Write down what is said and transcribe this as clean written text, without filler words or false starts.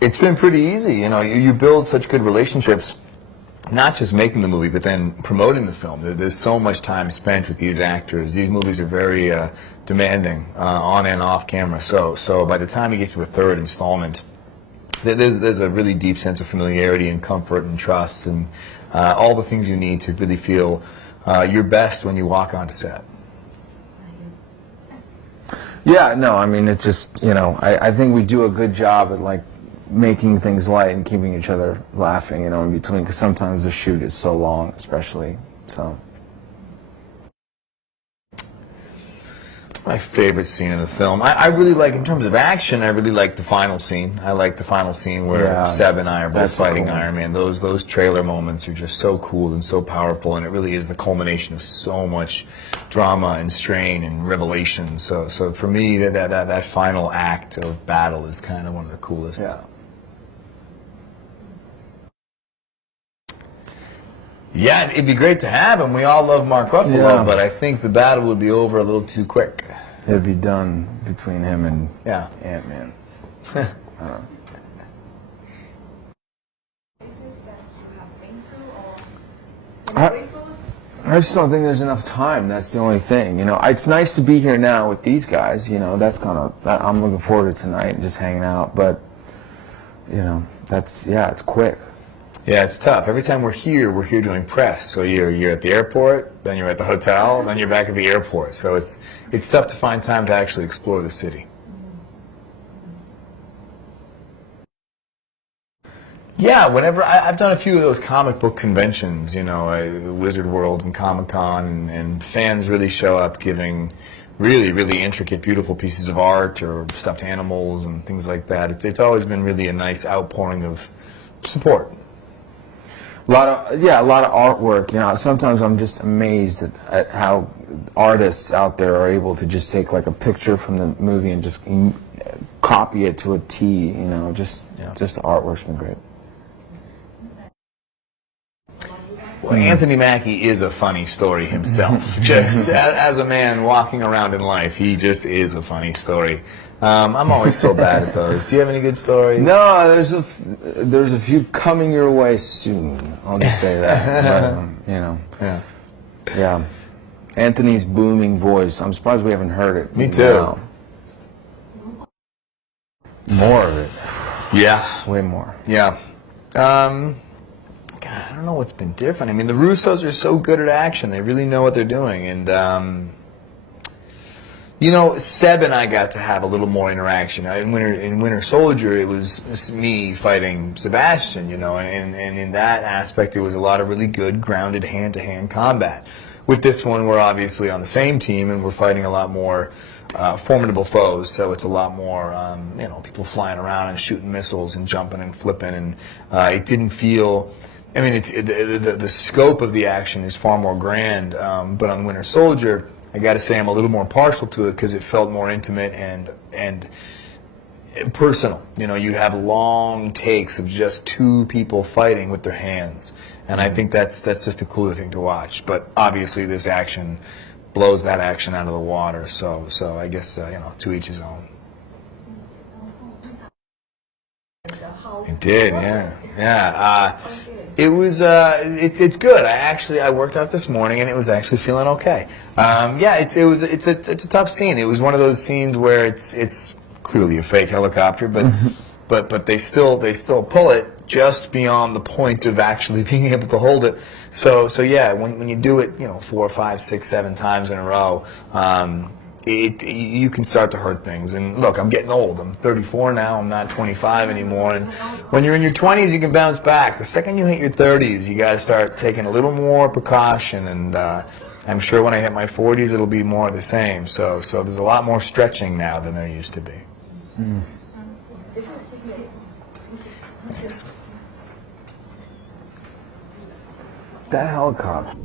It's been pretty easy. You know, you build such good relationships, not just making the movie, but then promoting the film. There's so much time spent with these actors. These movies are very demanding on and off camera. So by the time you get to a third installment, there's a really deep sense of familiarity and comfort and trust and all the things you need to really feel your best when you walk onto set. Yeah, no, I mean, it's just, you know, I think we do a good job at, like, making things light and keeping each other laughing, you know, in between, because sometimes the shoot is so long, especially, so. My favorite scene in the film. I really like, in terms of action, I really like the final scene. I like the final scene where Seb and I are both fighting Iron Man. Those trailer moments are just so cool and so powerful, and it really is the culmination of so much drama and strain and revelation. So for me, that final act of battle is kind of one of the coolest. Yeah. Yeah, it'd be great to have him. We all love Mark Ruffalo, but I think the battle would be over a little too quick. It'd be done between him and Ant-Man. I just don't think there's enough time. That's the only thing. You know, it's nice to be here now with these guys. You know, that's kind of, I'm looking forward to tonight and just hanging out. But, you know, it's quick. Yeah, it's tough. Every time we're here doing press. So you're at the airport, then you're at the hotel, then you're back at the airport. So it's tough to find time to actually explore the city. Yeah, whenever I've done a few of those comic book conventions, you know, Wizard Worlds and Comic-Con, and fans really show up giving really, really intricate, beautiful pieces of art or stuffed animals and things like that. It's always been really a nice outpouring of support. A lot of artwork. You know, sometimes I'm just amazed at how artists out there are able to just take like a picture from the movie and just copy it to a T. You know, just the artwork's been great. Well, Anthony Mackie is a funny story himself. Just as a man walking around in life, he just is a funny story. I'm always so bad at those. Do you have any good stories? No, there's a few coming your way soon. I'll just say that. But, you know. Yeah. Anthony's booming voice. I'm surprised we haven't heard it. Me too. Now. More of it. Yeah. Way more. Yeah. God, I don't know what's been different. I mean, the Russos are so good at action. They really know what they're doing. And, you know, Seb and I got to have a little more interaction. In Winter Soldier, it was me fighting Sebastian, you know, and in that aspect, it was a lot of really good, grounded hand-to-hand combat. With this one, we're obviously on the same team, and we're fighting a lot more formidable foes, so it's a lot more, you know, people flying around and shooting missiles and jumping and flipping, and it didn't feel... I mean, the scope of the action is far more grand, but on Winter Soldier, I got to say I'm a little more partial to it because it felt more intimate and personal. You know, you'd have long takes of just two people fighting with their hands, and I think that's just a cooler thing to watch. But obviously, this action blows that action out of the water. So I guess you know, to each his own. It did, yeah. It was, it's good. I worked out this morning and it was actually feeling okay. Yeah, it's a tough scene. It was one of those scenes where it's clearly a fake helicopter, but they still pull it just beyond the point of actually being able to hold it. So yeah, when you do it, you know, 4, 5, 6, 7 times in a row, you can start to hurt things. And look, I'm getting old. I'm 34 now. I'm not 25 anymore. And when you're in your 20s, you can bounce back. The second you hit your 30s, you got to start taking a little more precaution. And I'm sure when I hit my 40s, it'll be more of the same. So there's a lot more stretching now than there used to be. Thanks. That helicopter.